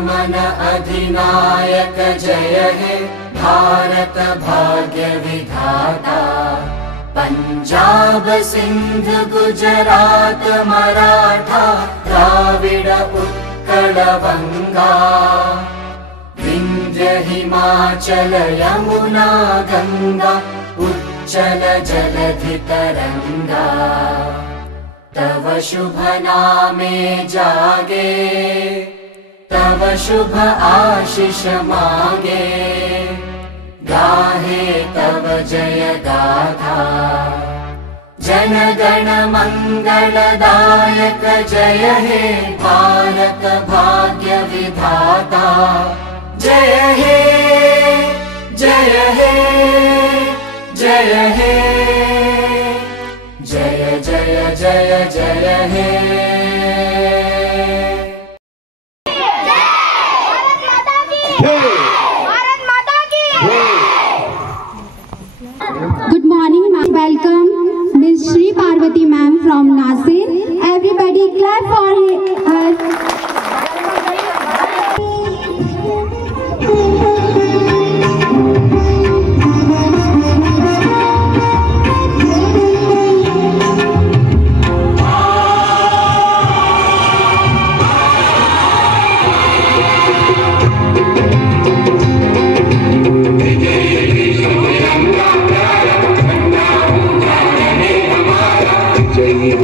मन अधिनायक जय हे भारत भाग्य विधाता। पंजाब सिंध गुजरात मराठा द्राविड उत्कल बंगा। विंध्य हिमाचल यमुना गंगा उच्चल जलधि तरंगा। तव शुभ नामे जागे तव शुभ आशीष मागे। गाहे तव जय गाथा जन गण मंगलदायक जय हे भारत भाग्य विधाता। जय हे जय हे जय हे जय जय जय जय हे। Good morning, ma'am. Welcome, Ms. Shri Parvati ma'am from Nasir. Everybody clap for her.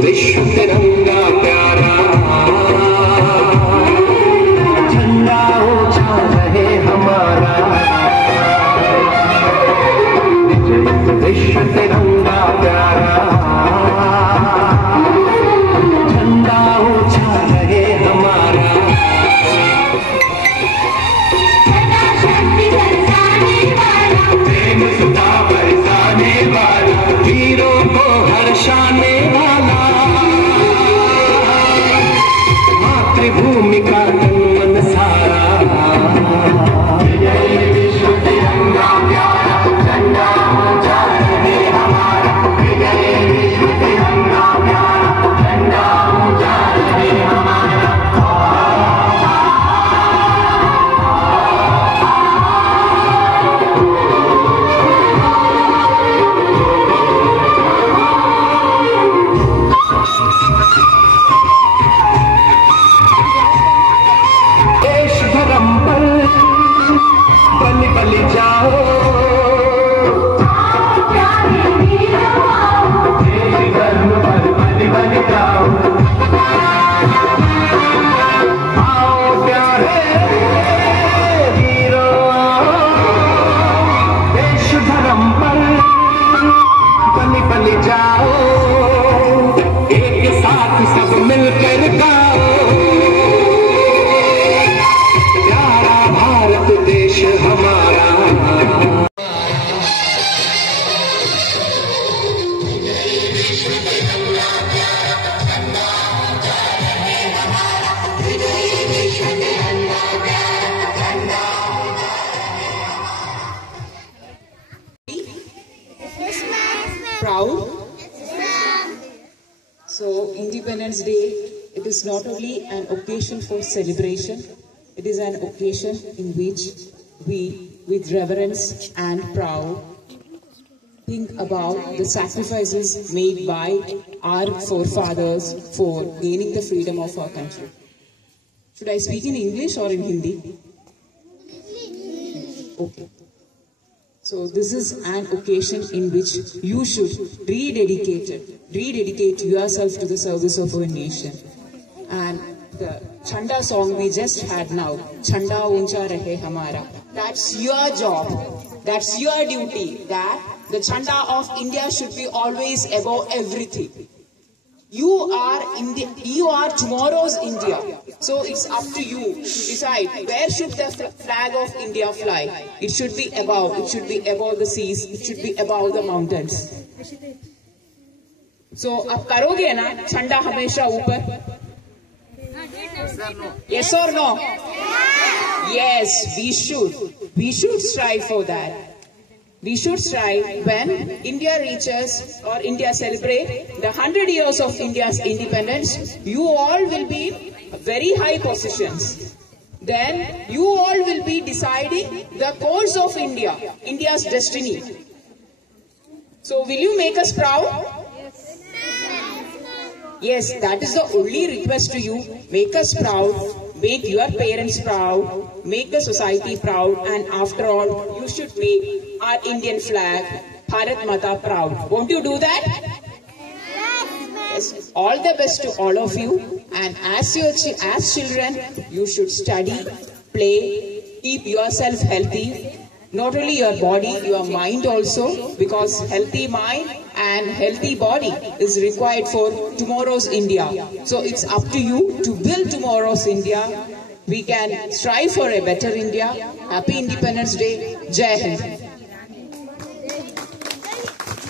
विश्व तिरंगा प्यारा झंडा ऊंचा रहे हमारा। जय विश्व तिरंगा प्यारा झंडा ऊंचा रहे हमारा। प्रेम सुधा बरसाने वाला वीरों को हर्षाने वाला। मातृभूमि का तन मन सारा। जय विश्व तिरंगा प्यारा झंडा ऊंचा रहे हमारा। जय विश्व तिरंगा प्यारा झंडा ऊंचा रहे हमारा। बलि बलि जाओ देश धर्म पर बलि बलि जाओ। आओ प्यारे वीरों देश धर्म पर बलि बलि जाओ। एक साथ सब मिलकर गाओ प्यारा भारत देश हमारा। Proud. So Independence Day, it is not only an occasion for celebration, it is an occasion in which we, with reverence and pride, think about the sacrifices made by our forefathers for gaining the freedom of our country. Should I speak in English or in Hindi? Okay. So this is an occasion in which you should rededicate yourself to the service of our nation. And the Chanda song we just had now, Chanda Uncha Rahe Hamara, that's your job, that's your duty, that the Chanda of India should be always above everything. You are tomorrow's India. So it's up to you to decide where should the flag of India fly. It should be above the seas, it should be above the mountains. So आप करोगे ना झंडा हमेशा ऊपर? Yes or no? Yes, we should strive for that. We should strive when India reaches or India celebrate the 100 years of India's independence. You all will be very high positions. then you all will be deciding the course of India, India's destiny. So will you make us proud? Yes, that is the only request to you. Make us proud, make your parents proud, make the society proud, and after all, you should make our Indian flag, Bharat Mata, proud. Won't you do that? Yes. All the best to all of you, and as children, you should study, play, keep yourself healthy. Not only your body, your mind also, because healthy mind and healthy body is required for tomorrow's India. So it's up to you to build tomorrow's India. We can strive for a better India. Happy Independence Day. Jai Hind.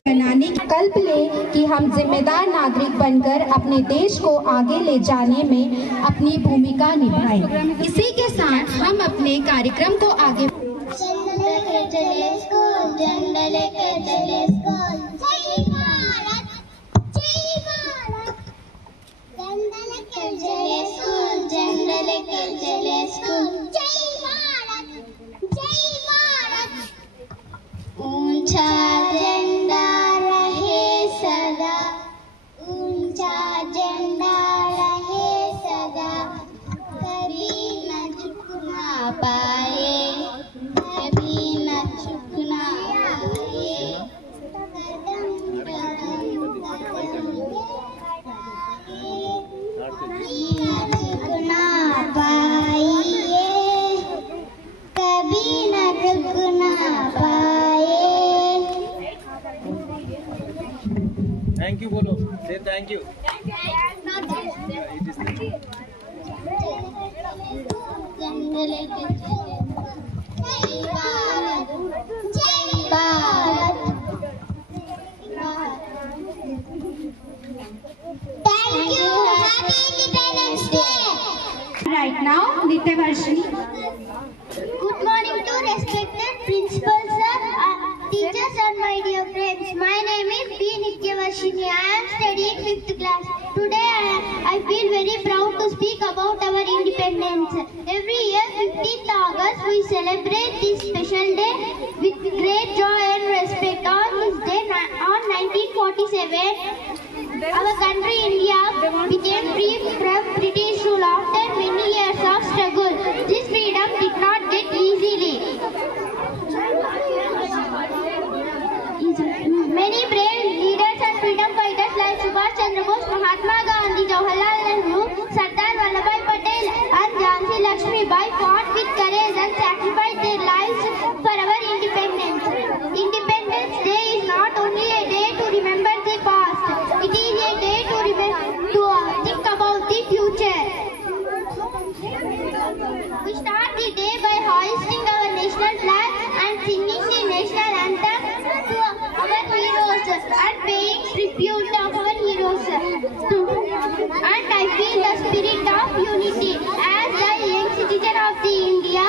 बनाने की कल्प ले कि हम जिम्मेदार नागरिक बनकर अपने देश को आगे ले जाने में अपनी भूमिका निभाएं। इसी के साथ हम अपने कार्यक्रम को आगे ऊंचा झंडा रहे सदा, ऊंचा झंडा रहे सदा, कभी न झुकना पाए, कभी न झुकना पाए, कदम कदम कभी न झुकना पाए, कभी न झुकना पाए। Thank you, Bolo. Say thank you. Right now, Nitya Varshini. Good morning to respected principal sir, teachers and my dear friends. My name is B. Nityavarshini. I am studying 5th class. Today I feel very proud to speak about our independence. Every year 15th August we celebrate this special day with great joy and respect. On this day, on 1947, our country India became free from British rule after many years of struggle. This freedom did not get easily. Many brave leaders and freedom fighters like Subhash Chandra Bose, Mahatma Gandhi, Jawaharlal Nehru, Sardar Vallabhbhai Patel and Jhansi Lakshmi Bai fought with courage and sacrificed their lives for our independence. Independence Day is not only a day to remember the past, it is a day to think about the future. We start the day by hoisting our national flag and singing the national anthem to our heroes and paying tribute to our heroes. And I feel the spirit of unity. As a young citizen of the India,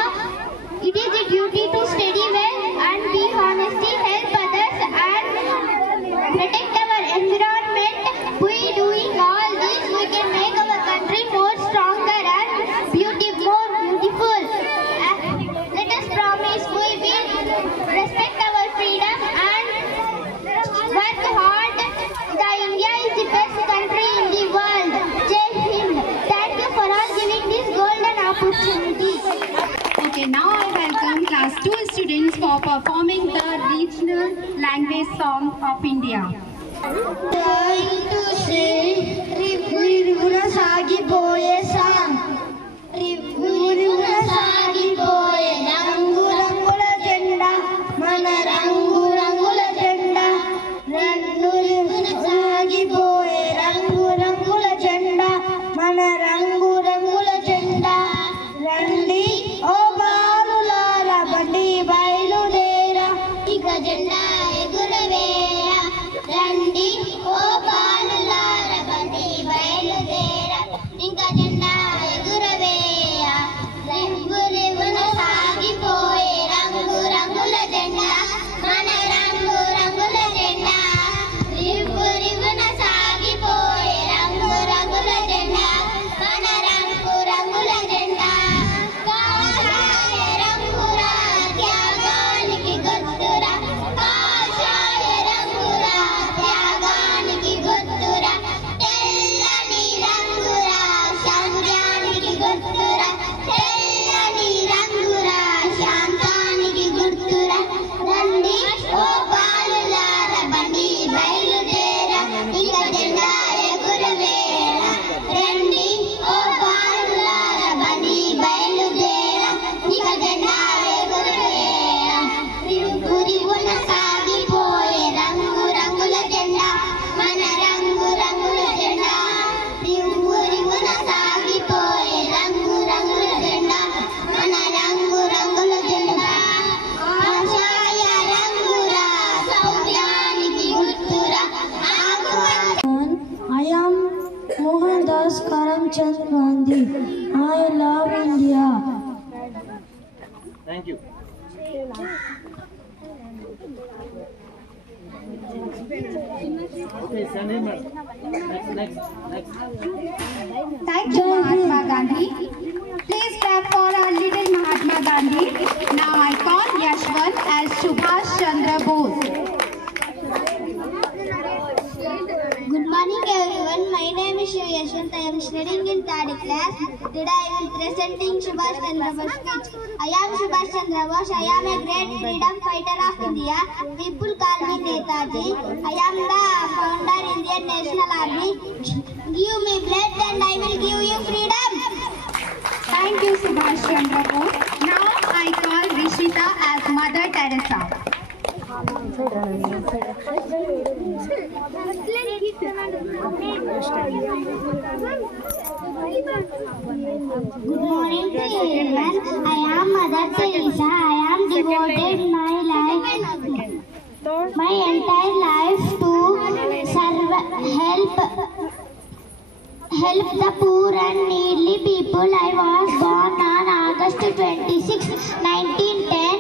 it is a duty to study well and be honest, help others and protect our environment. By doing all this, we can make our country more stronger and more beautiful. Let us promise we will respect our freedom and work hard. The India is the best country in the world. Jai Hind. Thank you for all giving this golden opportunity. Okay, now I welcome class 2 students for performing the regional language song of India. Trying to sing Rivura Sagipoye song. Rivura Sagipoye Rangu Rangula Jenda Mana Rangu Rangula Jenda Rangu Sagipoye Rangu Rangula Jenda Mana Rangu Rangula Jenda Randi O Balulara Bandi Bailudera Ika Jenda Eguravera Randi O Balulara Bandi Bailudera Ika Jenda Eguravera Rangu Rivuna Thank you. Okay, send him. Next. Thank you, Mahatma Gandhi. Please clap for our little Mahatma Gandhi. Now I call Yashwant as Subhash Chandra Bose. Good morning everyone. My name is Shiv Yashwant. I am studying in third class. Today I will presenting Subhash Chandra Bose speech. I am Subhash Chandra Bose. I am a great freedom fighter of India. People call me Netaji. I am the founder Indian National Army. Give me blood and I will give you freedom. Thank you, Subhash Chandra Bose. Now I call Rishita as Mother Teresa. Good morning to everyone. I am Mother Teresa. I am devoted my entire life to help the poor and needy people. I was born on August 26, 1910.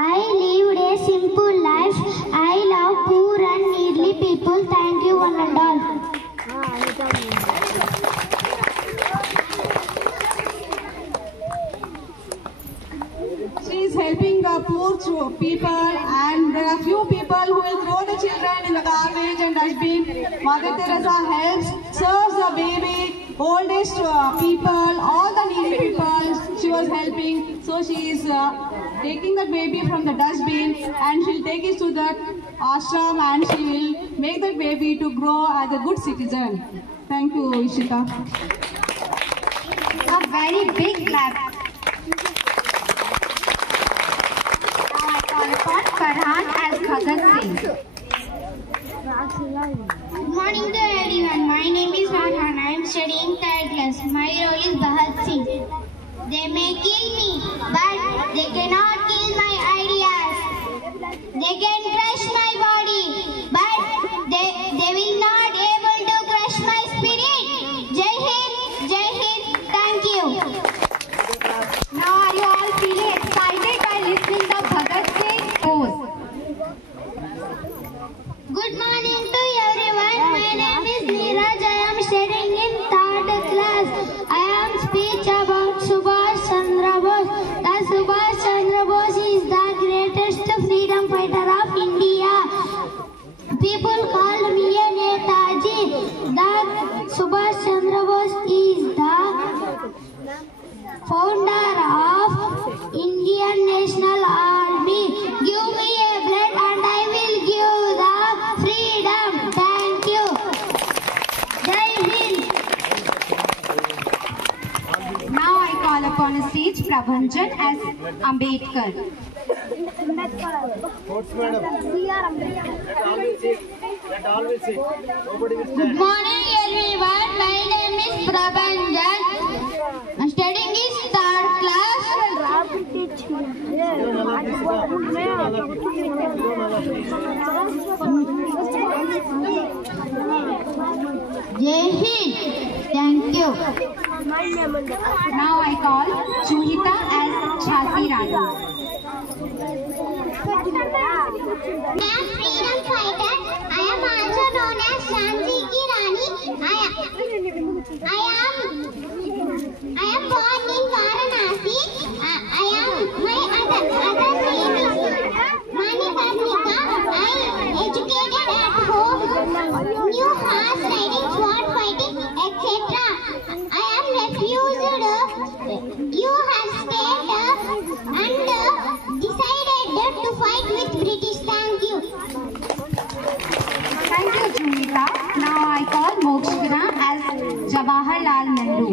I lived a simple life. I love poor and needy people. Thank you one and all. She is helping the poor people, and there are few people who will throw the children in the garbage and dustbin. Mother Teresa helps, serves the baby, oldest people, all the needy people she was helping. So she is taking the baby from the dustbin and she'll take it to the ashram and she will make that baby to grow as a good citizen. Thank you, Ishita. A very big clap. Now I call upon Farhan as Bhagat Singh. Good morning to everyone. My name is Farhan. I am studying third class. My role is Bhagat Singh. They may kill me, but they cannot kill my ideas. They can crush my body, but they will not able to crush my spirit. Jai Hind, Jai Hind. Thank you. Now are you all feeling excited by listening to Bhagat Singh pose? Good morning to everyone. My name is Neeraj. I am studying in third class. I am speech about Subhash Chandra Bose. The Subhash Chandra Bose is the greatest freedom fighter of India. People call me a Netaji. The Subhash Chandra Bose is the founder of Indian National Army. Give me a blood and I will give the freedom. Thank you. Jai Hind. Now I call upon a stage Prabhanjan as Ambedkar. Quotes, madam. Let all will sit. Nobody will Good stand. morning everyone. My name is Prabhanjan. I am studying in third class. Jai Hind. Thank you. Now I call Juhita as Jhansi Rani. I am freedom fighter. I am also known as Jhansi Ki Rani. I am born in Varanasi. My other name is Manikarnika. I educated at home, knew horse riding, sword fighting, etc. I am refused. You have stayed and decided to fight with British. Thank you. Thank you, Juhita. Now I call Mokshana as Jawaharlal Nehru.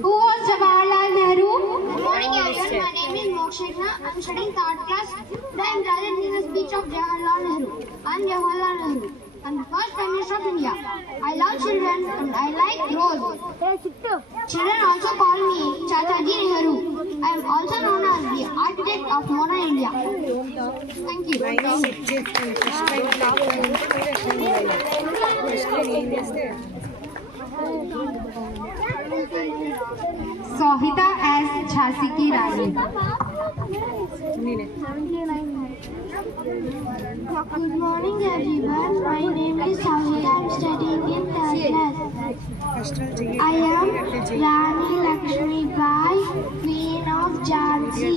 Who was Jawaharlal Nehru? Good morning everyone. My name is Mokshana. I am studying third class. I am presenting the speech of Jawaharlal Nehru. I am Jawaharlal Nehru. I am the first Prime Minister of India. I love children and I like rose. Children also call me Chachaji Nehru. I am also known as the architect of modern India. Thank you. Sohita S Jhansi की रानी। Good morning everyone. My name is Sohita. I am studying in 3rd class. I am Rani Lakshmi Bai, Queen of Jhansi.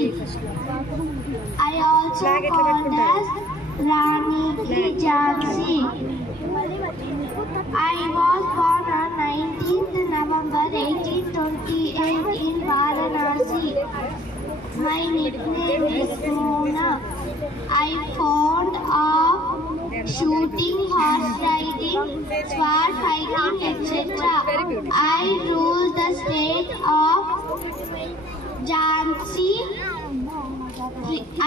I also called as Rani ki Jhansi. I was born on 19th November 1828 in Varanasi. My nickname is Mona. I fond of shooting, horse riding, sword fighting, etc. I rule the state of Jhansi.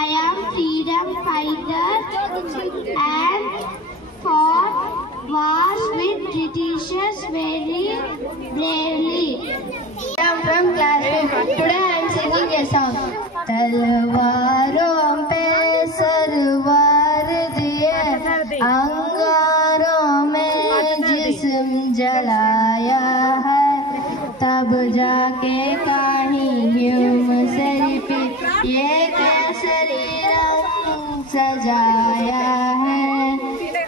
I am freedom fighter and fought wars with Britishers very bravely. I am from class 5. Today I am singing a song. तलवारों पे सरवार दिए, अंगारों में जिस्म जलाया है, तब जाके कहीं मुसरी पे ये केसरी रंग सजाया है।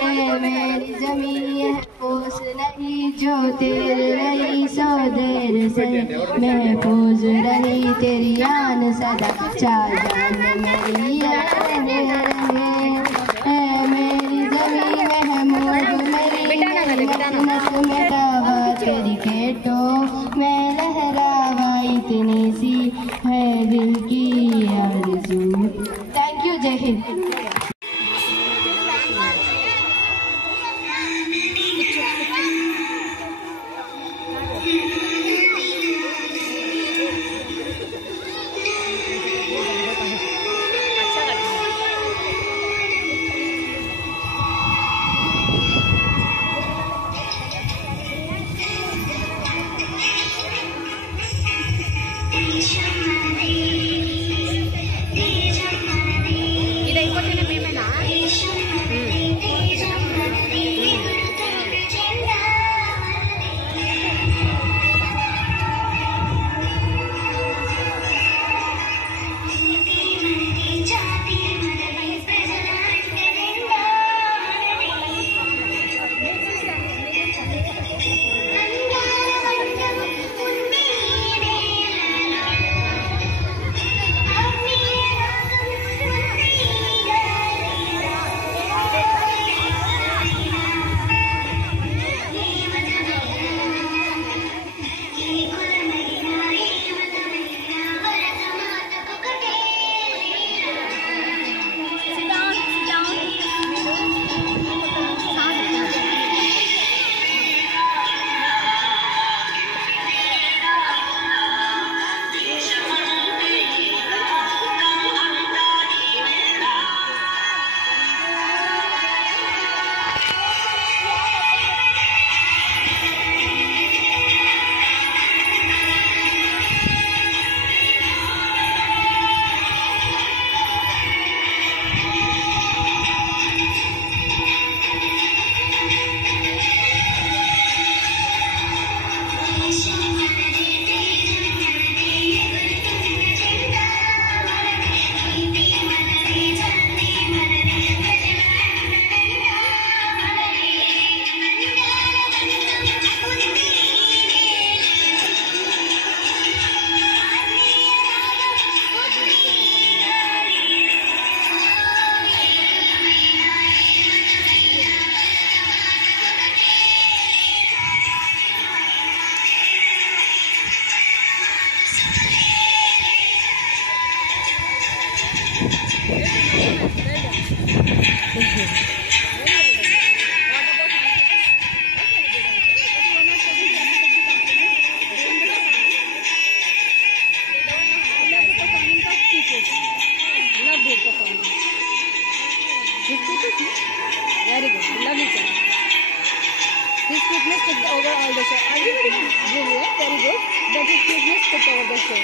ए मेरी ज़मीन महफूज नहीं जो तेरे रही सो देर से महफूज रही तेरी आन सदा चाजान मेरी रहे रहे। ए मेरी ज़मीन महमूद मेरी नस में दावा तेरी खेतों में लहरावा इतनी सी है दिल की आरज़ू। Thank you. जय Hind. Very good. Lovely sir. His cuteness took over all the show. Brilliant. Very good. But his cuteness took over the show.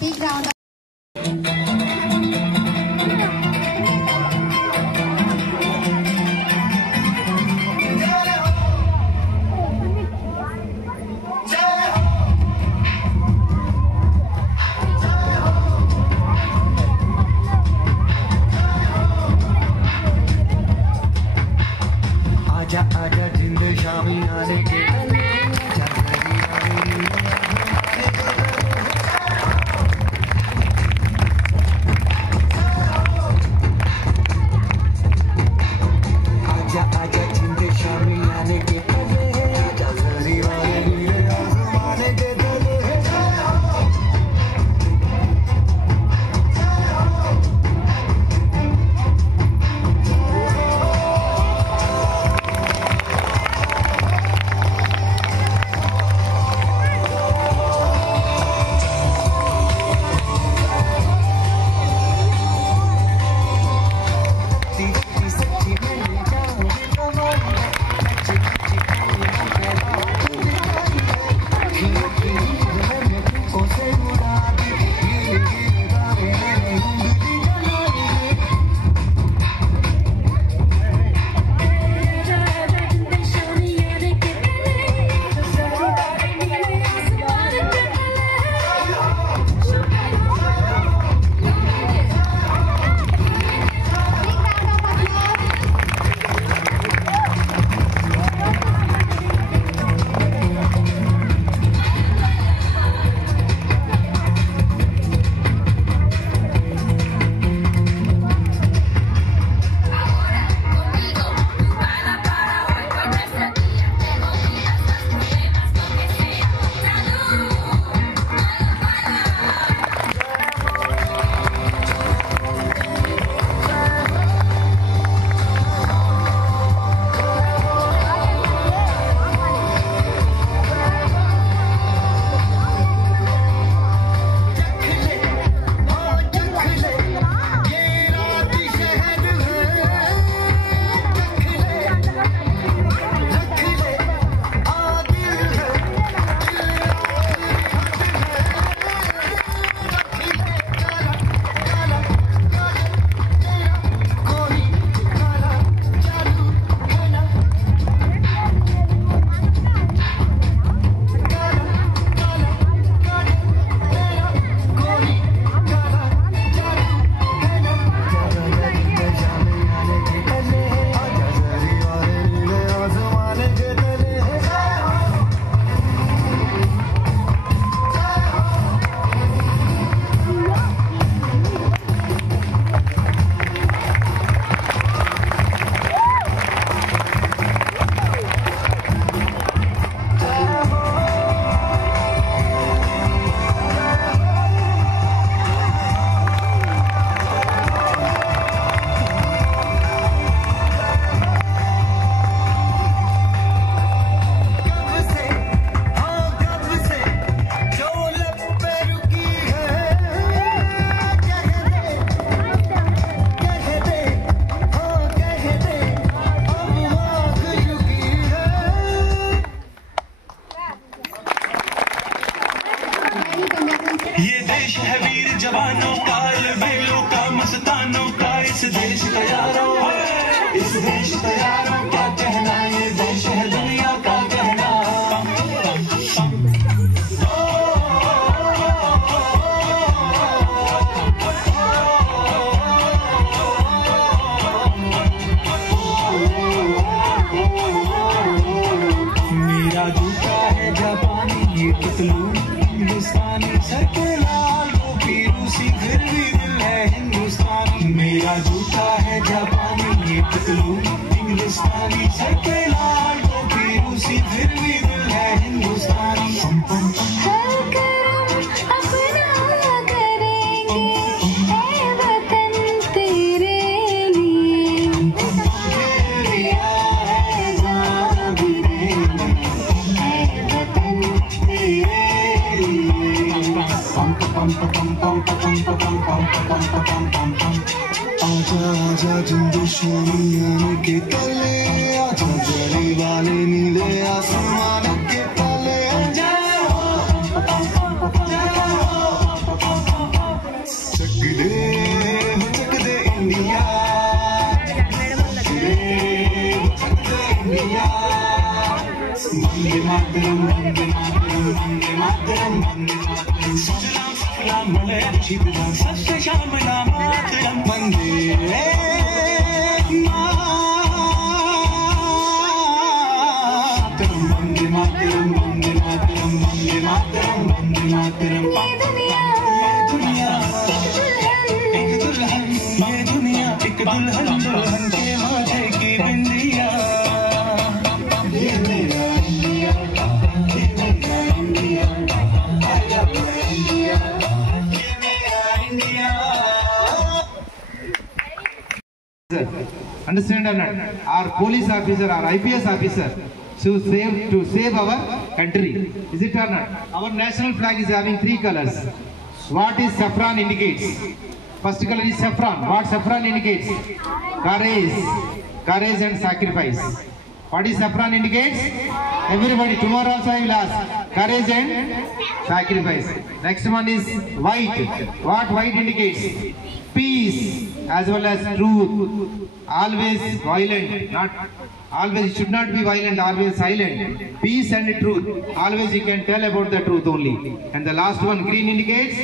Big round of आजा आजा जिंद शामी आने के आजा आजा जिंद शामी आने के आजा जरी वाले नीले आसमाने के गले ये देश है वीर जवानों का, ये बेलों का, मस्तानों का, इस देश का यारों, इस देश का यारों क्या कहना, ये देश है दुनिया का कहना। मेरा जूता है जापानी, ये पतलून हिंदुस्तानी, सर पे लाल टोपी रूसी, फिर भी दिल है हिंदुस्तानी। मेरा जूता है जापानी, ये पतलून हिंदुस्तानी, सर पे लाल टोपी रूसी, फिर भी दिल है हिंदुस्तानी। आजा आजा जिंद शामियाने के तले, आजा जरी वाले नीले आसमान के तले। जय हो जय हो मातरम वंदे मातरम वंदे मातरम वंदे मातरम सुजलाम सुफलाम मलयज शीतलाम सस्य श्यामलाम मातरम वंदे मातरम वंदे मातरम वंदे मातरम वंदे मातरम वंदे मातरम ये दुनिया एक दुल्हन दुल्हन के माथे की बिंदिया ये मेरा इंडिया ये मेरा India I love my India ये मेरा India Understand or not? Our police officer, our IPS officer, to save our country. Is it or not? Our national flag is having 3 colors. What is saffron indicates? First color is saffron. What saffron indicates? Courage and sacrifice. What is saffron indicates? Everybody, tomorrow also I will ask. Courage and sacrifice. Next one is white. What white indicates? Peace as well as truth. Always violent, not always, it should not be violent, always silent. Peace and truth. Always you can tell about the truth only. And the last one, green, indicates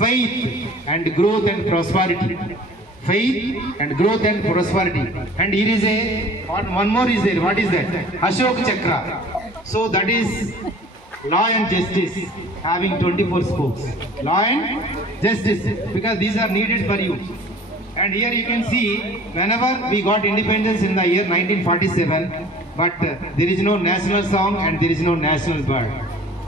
faith and growth and prosperity. Faith and growth and prosperity. And here is one more is there. What is that? Ashok Chakra. So that is law and justice, having 24 spokes. Law and justice, because these are needed for you. And here you can see, whenever we got independence in the year 1947, but there is no national song and there is no national bird.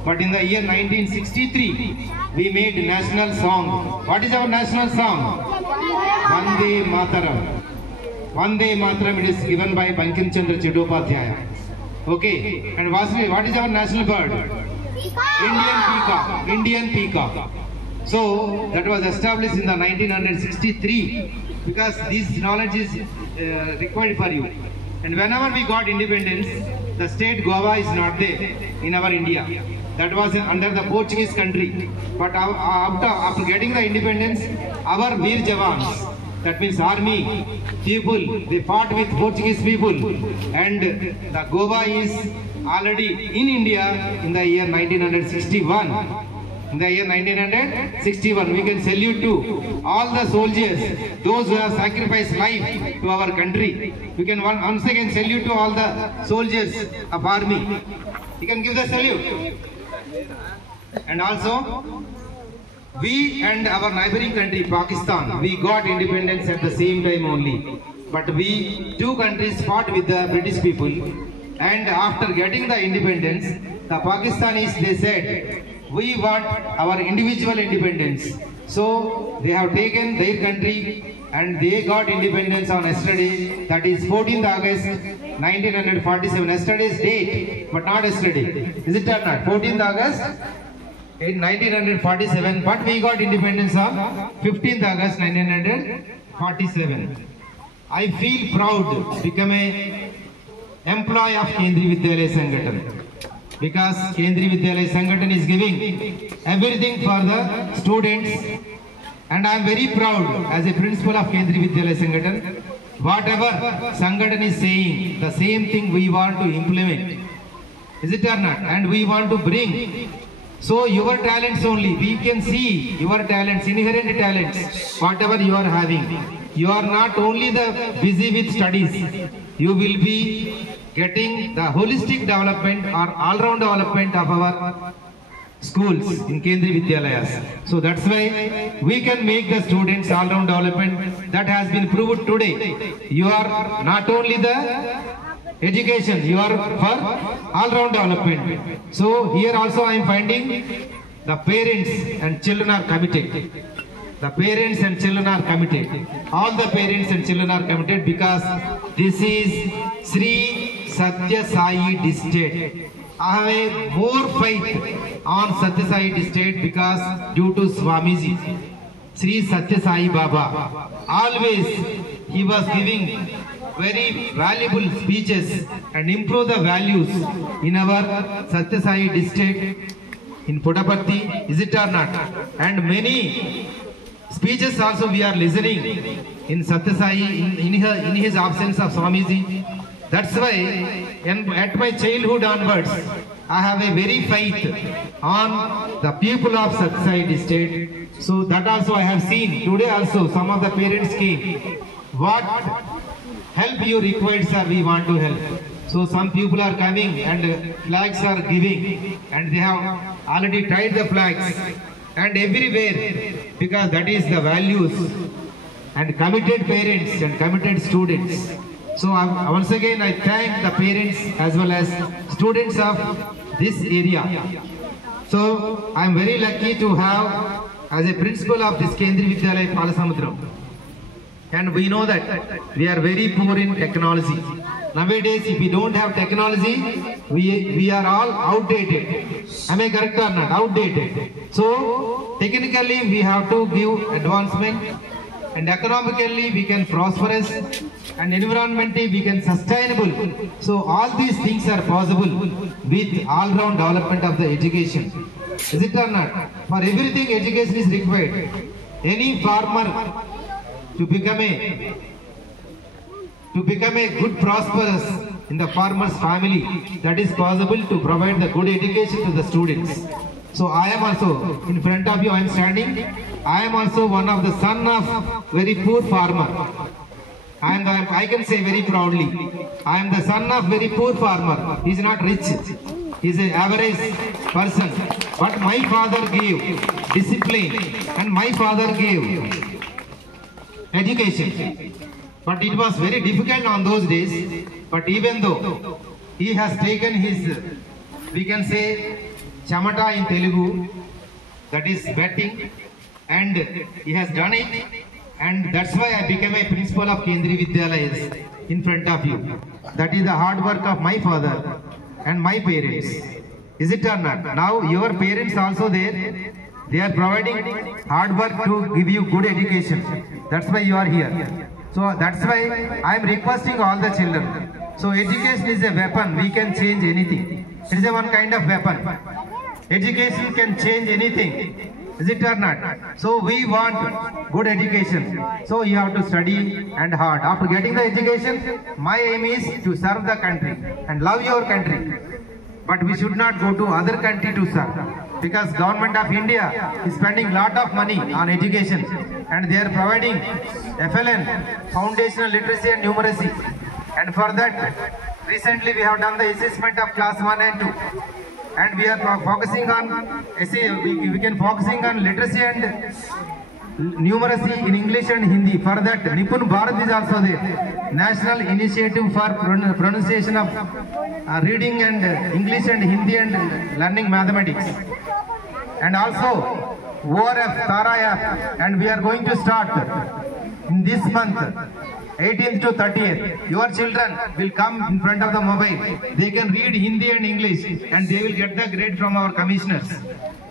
But in the year 1963, we made national song. What is our national song? Vande Mataram. Vande Mataram, it is given by Bankim Chandra Chattopadhyaya. Okay, and lastly, what is our national bird? Indian peacock. Indian peacock. So that was established in the 1963, because this knowledge is required for you. And whenever we got independence, the state Goa is not there in our India. That was under the Portuguese country. But after getting the independence, our Veer Jawans, that means army people, they fought with Portuguese people, and the Goa is already in India in the year 1961. In the year 1961, we can salute to all the soldiers, those who have sacrificed life to our country. We can once again salute to all the soldiers of army. You can give the salute. And also, we and our neighboring country, Pakistan, we got independence at the same time only. But we, 2 countries fought with the British people. And after getting the independence, the Pakistanis, they said, we want our individual independence. So they have taken their country and they got independence on yesterday, that is 14th August 1947. Yesterday's date, but not yesterday. Is it or not? 14th August in 1947, but we got independence on 15th August 1947. I feel proud to become a employee of Kendriya Vidyalaya Sangathan, because Kendriya Vidyalaya Sangathan is giving everything for the students, and I am very proud as a principal of Kendriya Vidyalaya Sangathan. Whatever Sangathan is saying, the same thing we want to implement. Is it or not? And we want to bring. So your talents only, we can see your talents, inherent talents, whatever you are having. You are not only busy with studies, you will be getting the holistic development or all-round development of our schools in Kendriya Vidyalayas. So that's why we can make the students all-round development. That has been proved today. You are not only the education, you are for all-round development. So here also I am finding the parents and children are committed. The parents and children are committed. All the parents and children are committed, because this is Sri Satya Sai District. I have more faith on Satya Sai District because due to Swamiji, Sri Satya Sai Baba. Always he was giving very valuable speeches and improve the values in our Satya Sai District in Puttaparthi. Is it or not? And many speeches also we are listening in Satya Sai in his absence of Swamiji. That's why at my childhood onwards, I have a very faith on the people of Satsai district. So that also I have seen today also some of the parents came. What help you required, sir, we want to help. So some people are coming and flags are giving, and they have already tied the flags and everywhere, because that is the values and committed parents and committed students. So once again I thank the parents as well as students of this area. So I am very lucky to have as a principal of this Kendriya Vidyalaya Palasamudram. And we know that we are very poor in technology. Nowadays, if we don't have technology, we are all outdated. Am I correct or not? Outdated. So, technically, we have to give advancement, and economically, we can prosperous, and environmentally, we can sustainable. So, all these things are possible with all-round development of the education. Is it or not? For everything, education is required. Any farmer to become a good prosperous in the farmer's family, that is possible to provide the good education to the students. So I am also in front of you, I am standing. I am also one of the son of very poor farmer. And I can say very proudly, I am the son of very poor farmer. He is not rich. He is an average person. But my father gave discipline and my father gave education. But it was very difficult on those days. But even though he has taken his, we can say, chamata in Telugu, that is betting, and he has done it, and that's why I became a principal of Kendriya Vidyalayas in front of you. That is the hard work of my father and my parents. Is it or not? Now your parents also there. They are providing hard work to give you good education. That's why you are here. So that's why I am requesting all the children. So education is a weapon. We can change anything. It is a one kind of weapon. Education can change anything. Is it or not? So we want good education. So you have to study and hard. After getting the education, my aim is to serve the country and love your country. But we should not go to other country to serve. Because government of India is spending lot of money on education, and they are providing FLN, Foundational Literacy and Numeracy. And for that, recently we have done the assessment of class 1 and 2. And we are focusing on, we can focusing on literacy and numeracy in English and Hindi. For that, Nipun Bharat is also there. National Initiative for Pronunciation of Reading and English and Hindi and Learning Mathematics. And also ORF, Tara app, and we are going to start in this month, 18th to 30th. Your children will come in front of the mobile. They can read Hindi and English, and they will get the grade from our commissioners.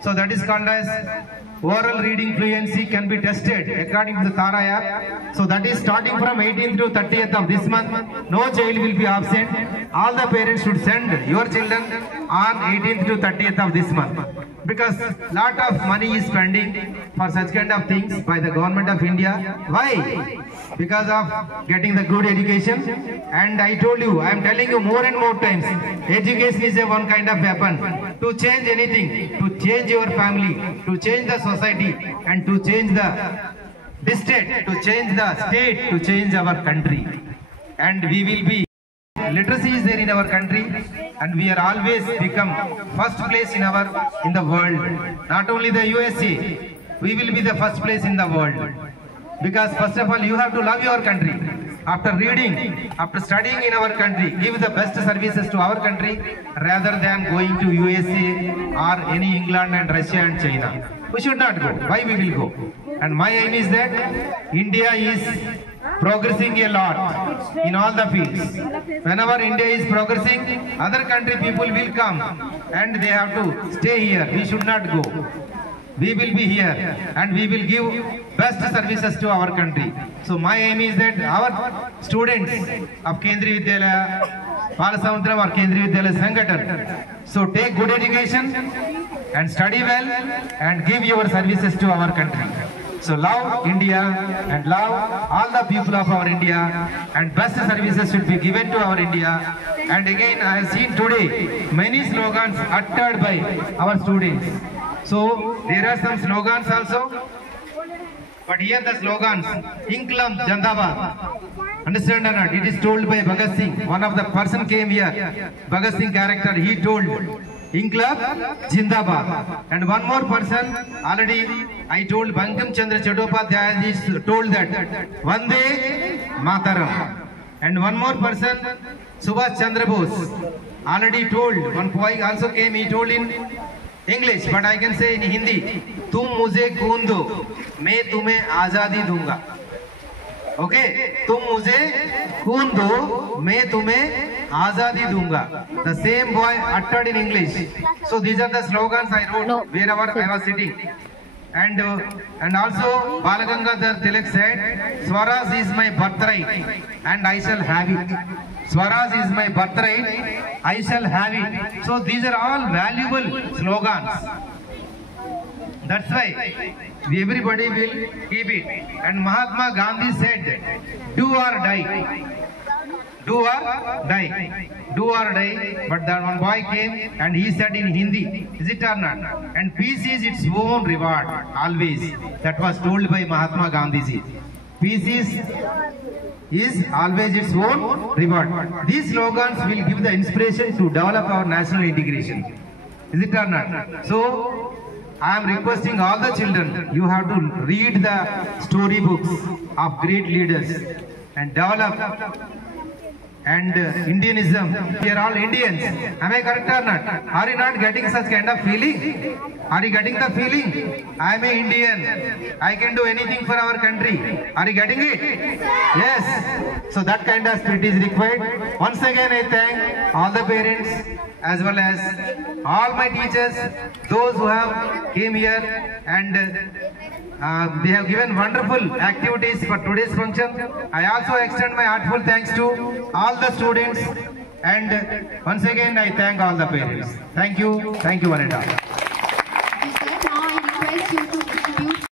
So that is called as oral reading fluency can be tested according to the Tara app. So that is starting from 18th to 30th of this month. No child will be absent. All the parents should send your children on 18th to 30th of this month. Because lot of money is spending for such kind of things by the government of India. Why? Because of getting the good education. And I told you, I am telling you more and more times, education is a one kind of weapon to change anything, to change your family, to change the society, and to change the district, to change the state, to change our country. And we will be, literacy is there in our country, and we are always become first place in the world. Not only the USA, we will be the first place in the world. Because first of all, you have to love your country. After reading, after studying in our country, give the best services to our country rather than going to USA or any England and Russia and China. We should not go. Why we will go? And my aim is that India is progressing a lot in all the fields. Whenever India is progressing, other country people will come and they have to stay here. We should not go. We will be here and we will give best services to our country. So my aim is that our students of Kendriya Vidyalaya Palasamudram or Kendriya Vidyalaya Sangathan, so take good education and study well and give your services to our country. So love India and love all the people of our India, and best services should be given to our India. And again, I have seen today many slogans uttered by our students. So there are some slogans also, but here the slogans, Inklam Jandabad. Understand or not? It is told by Bhagat Singh. One of the person came here, Bhagat Singh character, he told Inklam Jindabad. And one more person, already I told Bankim Chandra Chattopadhyay is told that Vande Mataram. And one more person, Subhash Chandra Bose, already told, one boy also came, he told in English, but I can say in Hindi, तुम मुझे खून दो, मैं तुम्हें आजादी दूंगा. Okay, तुम मुझे खून दो, मैं तुम्हें आजादी दूंगा. The same boy uttered in English. So these are the slogans I wrote wherever I was sitting. And also Balagangadhar Tilak said, Swaraj is my birthright and I shall have it. Swaraj is my birthright, I shall have it. So these are all valuable slogans. That's why everybody will keep it. And Mahatma Gandhi said, do or die. Do or die. Do or die. But that one boy came and he said in Hindi, is it or not? And peace is its own reward, always. That was told by Mahatma Gandhi ji. Peace is always its own reward. These slogans will give the inspiration to develop our national integration. Is it or not? So, I am requesting all the children, you have to read the storybooks of great leaders and develop. And Indianism, we are all Indians. Am I correct or not? Are you not getting such kind of feeling? Are you getting the feeling? I am an Indian. I can do anything for our country. Are you getting it? Yes. So that kind of spirit is required. Once again, I thank all the parents as well as all my teachers, those who have came here and they have given wonderful activities for today's function. I also extend my heartful thanks to all the students, and once again I thank all the parents. Thank you one and all. Now I request you to distribute